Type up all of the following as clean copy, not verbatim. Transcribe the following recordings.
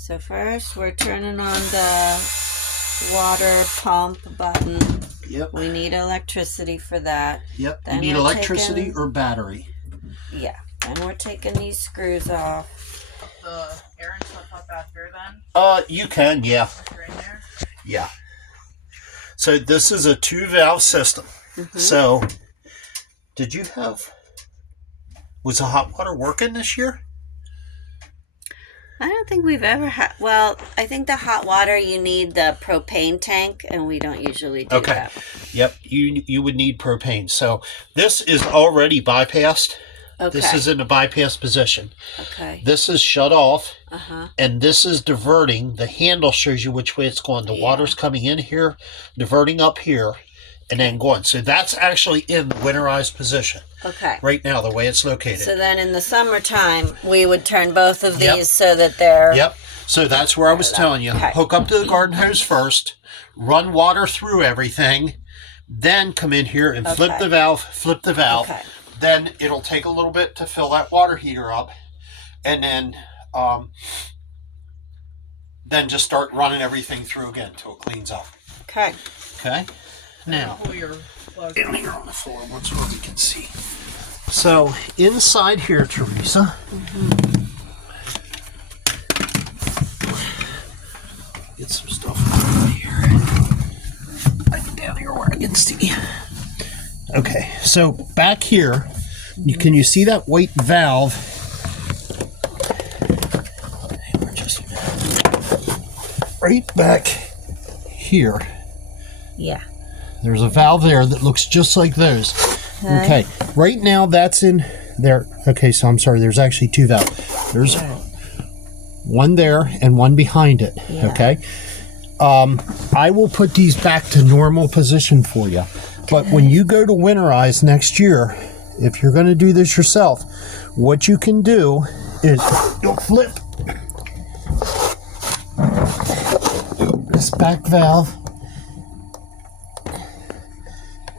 So first we're turning on the water pump button. Yep. We need electricity for that. Yep. Then you need electricity or battery. Yeah. Then we're taking these screws off. The air and stuff up out here then? You can, yeah. If you're in there? Yeah. So this is a 2-valve system. Mm-hmm. So, was the hot water working this year? I don't think we've ever had. Well, I think the hot water you need the propane tank, and we don't usually do that. Yep, you would need propane. So this is already bypassed. Okay. This is in a bypass position. Okay. This is shut off, Uh-huh. and this is diverting. The handle shows you which way it's going. The water's coming in here, diverting up here, and then going. So that's actually in the winterized position. Okay. Right now, the way it's located. So then in the summertime, we would turn both of these so that they're... Yep. So that's where I was telling you. Okay. Hook up to the garden hose first, run water through everything, then come in here and flip the valve. Okay. Then it'll take a little bit to fill that water heater up, and then just start running everything through again until it cleans up. Okay. Okay? Now, Pull your plug down here on the floor once where we can see. So, inside here, Teresa, get some stuff out here. I get down here where I can see. Okay, so back here, can you see that white valve? We're just right back here. Yeah. There's a valve there that looks just like those. Okay, right now that's in there. Okay, so I'm sorry, there's actually 2 valves. There's one there and one behind it. Yeah. Okay. I will put these back to normal position for you. But when you go to winterize next year, if you're going to do this yourself, what you can do is you'll flip this back valve.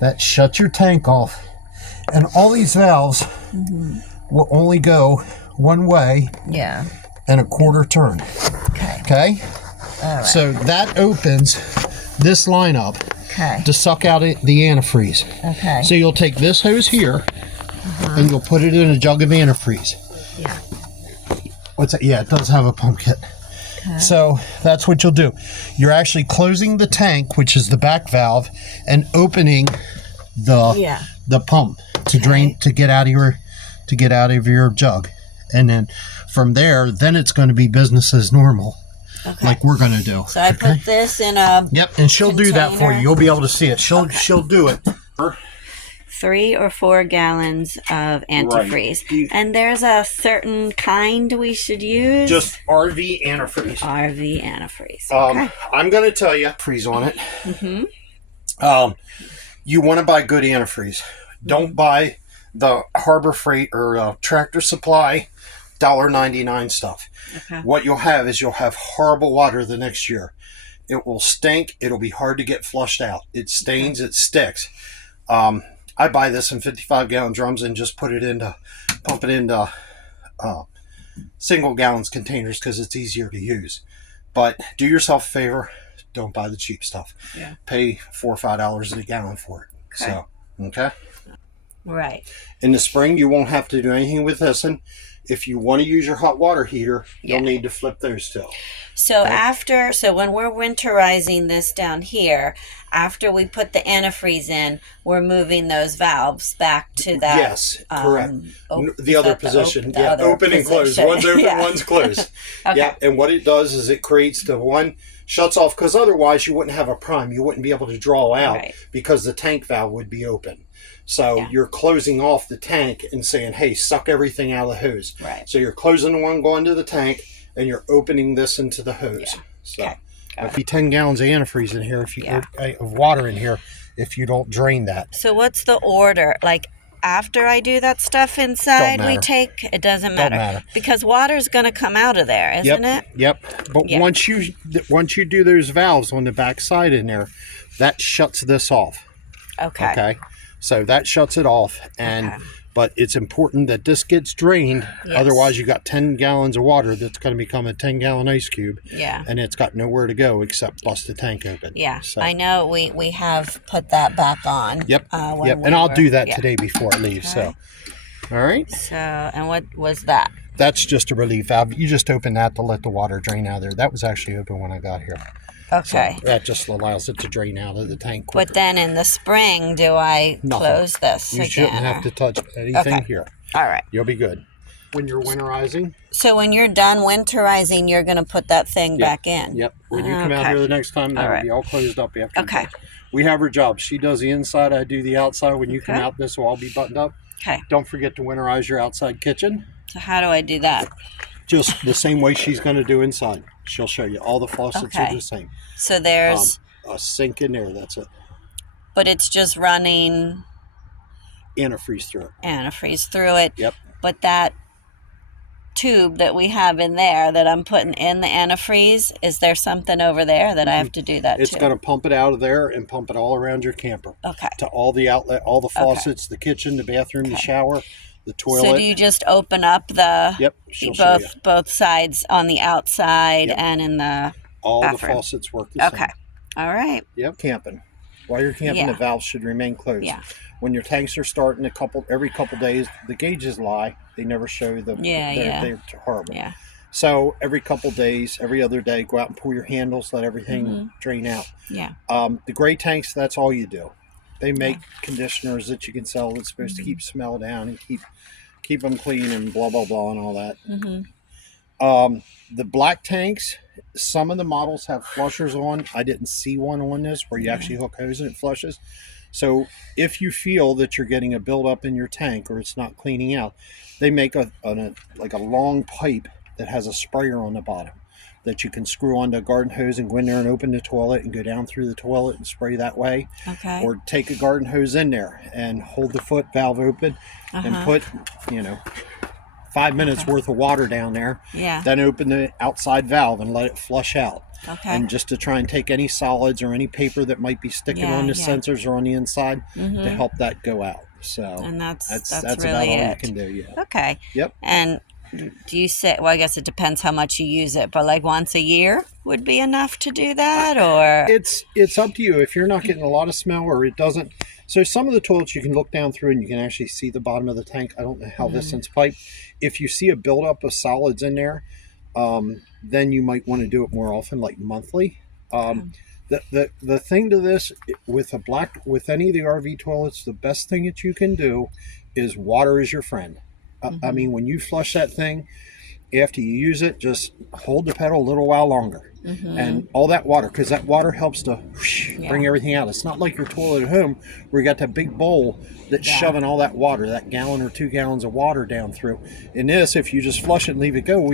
That shuts your tank off. And all these valves will only go one way and a quarter turn. Okay? All right. So that opens this line up to suck out the antifreeze. Okay. So you'll take this hose here and you'll put it in a jug of antifreeze. Yeah. What's that? Yeah, it does have a pump kit. Okay. So that's what you'll do. You're actually closing the tank, which is the back valve, and opening the pump to drain to get out of your jug. And then from there, then it's going to be business as normal. Okay. Like we're going to do. So I put this in a and she'll do that for container. you. You'll be able to see it. She'll do it. 3 or 4 gallons of antifreeze. Right. And there's a certain kind we should use? Just RV antifreeze. RV antifreeze. Okay. I'm going to tell you, freeze on it. You want to buy good antifreeze. Don't buy the Harbor Freight or Tractor Supply $1.99 stuff. Okay. What you'll have is horrible water the next year. It will stink. It'll be hard to get flushed out. It stains. It sticks. I buy this in 55-gallon drums and just pump it into single gallons containers because it's easier to use. But do yourself a favor. Don't buy the cheap stuff. Yeah. Pay $4 or $5 a gallon for it. Okay. So, okay. Right. In the spring, you won't have to do anything with this. And if you want to use your hot water heater, you'll need to flip those two. So when we're winterizing this down here, after we put the antifreeze in, we're moving those valves back to that. Yes, correct. The other position. Open and close. position. One's open, one's closed. Okay. Yeah, and what it does is it creates the one shuts off, because otherwise you wouldn't have a prime. You wouldn't be able to draw out because the tank valve would be open. So you're closing off the tank and saying, hey, suck everything out of the hose. Right. So you're closing the one going to the tank and you're opening this into the hose. Yeah. So it'd be 10 gallons of antifreeze in here of water in here if you don't drain that. So what's the order? Like after I do that stuff inside, it doesn't matter. Because water's going to come out of there, isn't it? Yep. But once you do those valves on the back side in there, that shuts this off. Okay. So that shuts it off, and But it's important that this gets drained. Yes. Otherwise, you got 10 gallons of water that's going to become a 10-gallon ice cube. Yeah. And it's got nowhere to go except bust the tank open. Yeah. So. I know we have put that back on. Yep. And I'll do that today before I leave. Okay. So, all right. So, and what was that? That's just a relief valve. You just open that to let the water drain out of there. That was actually open when I got here. Okay. So that just allows it to drain out of the tank quicker. But then in the spring, do I close this again? You shouldn't have to touch anything here. All right. You'll be good. When you're winterizing. So when you're done winterizing, you're going to put that thing back in? Yep. When you come out here the next time, that'll be all closed up after. Okay. We have her job. She does the inside, I do the outside. When you come out, this will all be buttoned up. Okay. Don't forget to winterize your outside kitchen. So how do I do that? Just the same way she's going to do inside. She'll show you. All the faucets are the same. So there's a sink in there. That's it. But it's just running antifreeze through it. Antifreeze through it. Yep. But that tube that we have in there that I'm putting in the antifreeze, is there something over there that I have to do that It's going to pump it out of there and pump it all around your camper. Okay. To all the outlet, all the faucets, the kitchen, the bathroom, the shower, the toilet. So do you just open up the both sides on the outside and in the all bathroom? The faucets work the same. Okay. All right. Yep. Camping. While you're camping, the valves should remain closed. Yeah. When your tanks are starting every couple days, the gauges lie. They never show you they're horrible. Yeah. So every couple days, every other day, go out and pull your handles, let everything drain out. Yeah. The gray tanks, that's all you do. They make conditioners that you can sell that's supposed to keep smell down and keep them clean and blah, blah, blah and all that. The black tanks, some of the models have flushers on. I didn't see one on this where you actually hook hose and it flushes. So if you feel that you're getting a buildup in your tank or it's not cleaning out, they make a long pipe that has a sprayer on the bottom that you can screw onto a garden hose and go in there and open the toilet and go down through the toilet and spray that way. Okay. Or take a garden hose in there and hold the foot valve open and put, 5 minutes worth of water down there. Yeah. Then open the outside valve and let it flush out. Okay. And just to try and take any solids or any paper that might be sticking on the sensors or on the inside to help that go out. So and that's really about all you can do. Yeah. Okay. Yep. And do you say, well, I guess it depends how much you use it, but like once a year would be enough to do that, or? It's up to you. If you're not getting a lot of smell or it doesn't. So some of the toilets you can look down through and you can actually see the bottom of the tank. I don't know how this one's piped. If you see a buildup of solids in there, then you might want to do it more often, like monthly. The thing to this with any of the RV toilets, the best thing that you can do is water is your friend. I mean, when you flush that thing, after you use it, just hold the pedal a little while longer. And all that water, because that water helps to bring everything out. It's not like your toilet at home where you got that big bowl that's shoving all that water, that gallon or 2 gallons of water down through. In this, if you just flush it and leave it go,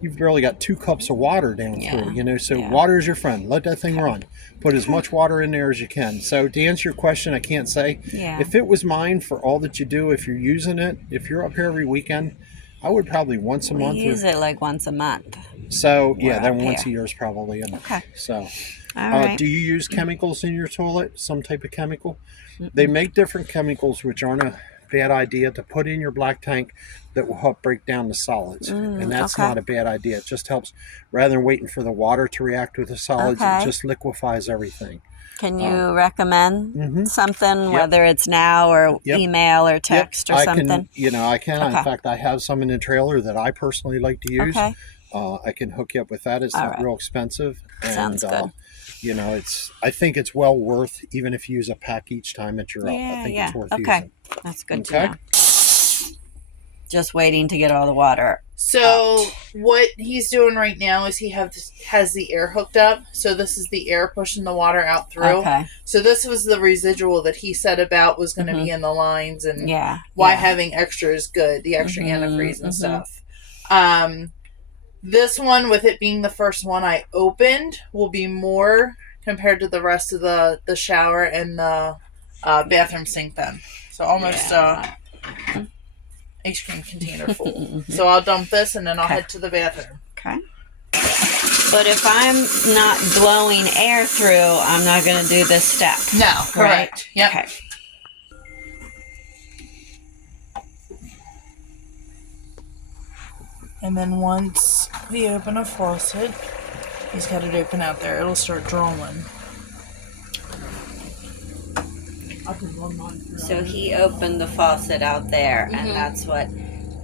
you've barely got 2 cups of water down through, So water is your friend. Let that thing run. Put as much water in there as you can. So to answer your question, I can't say. If it was mine for all that you do, if you're using it, if you're up here every weekend, I would probably once a month. We use it like once a month. So, then once a year is probably enough. Okay. So, all right. Do you use chemicals in your toilet? Some type of chemical? They make different chemicals, which aren't a bad idea to put in your black tank that will help break down the solids. And that's not a bad idea. It just helps, rather than waiting for the water to react with the solids, it just liquefies everything. Can you recommend something, whether it's now or email or text or something? I can. In fact, I have some in the trailer that I personally like to use. Okay. I can hook you up with that. It's not real expensive. And, sounds good. I think it's well worth, even if you use a pack each time that you're up. I think it's worth using. That's good to know. Just waiting to get all the water. So what he's doing right now is he has the air hooked up. So this is the air pushing the water out through. Okay. So this was the residual that he said about was going to be in the lines and why having extra is good, the extra antifreeze and stuff. This one, with it being the first one I opened, will be more compared to the rest of the shower and the bathroom sink then. So almost ice cream container full. So I'll dump this and then I'll head to the bathroom. Okay. But if I'm not blowing air through, I'm not going to do this step. No, correct. Right? Yep. Okay. And then once we open a faucet, he's got it open out there, it'll start drawing. So he opened the faucet out there, and that's what.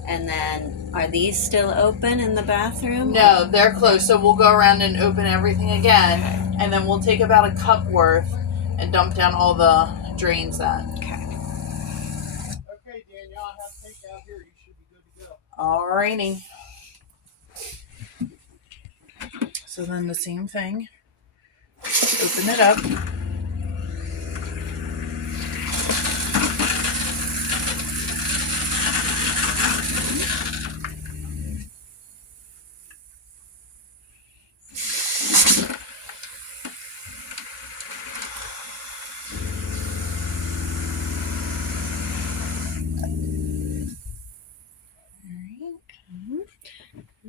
And then, are these still open in the bathroom? No, they're closed. So we'll go around and open everything again, and then we'll take about a cup worth and dump down all the drains then. Okay. Okay, Danielle, I have tank out here. You should be good to go. Alrighty. So then the same thing. Open it up.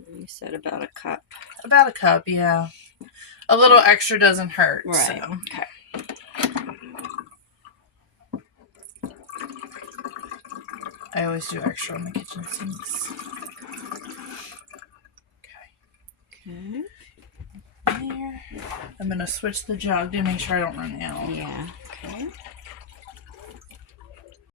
You said about a cup. About a cup, yeah. A little extra doesn't hurt. Right. So. Okay. I always do extra on the kitchen sinks. Okay. There. I'm going to switch the jug to make sure I don't run out. Yeah. Okay.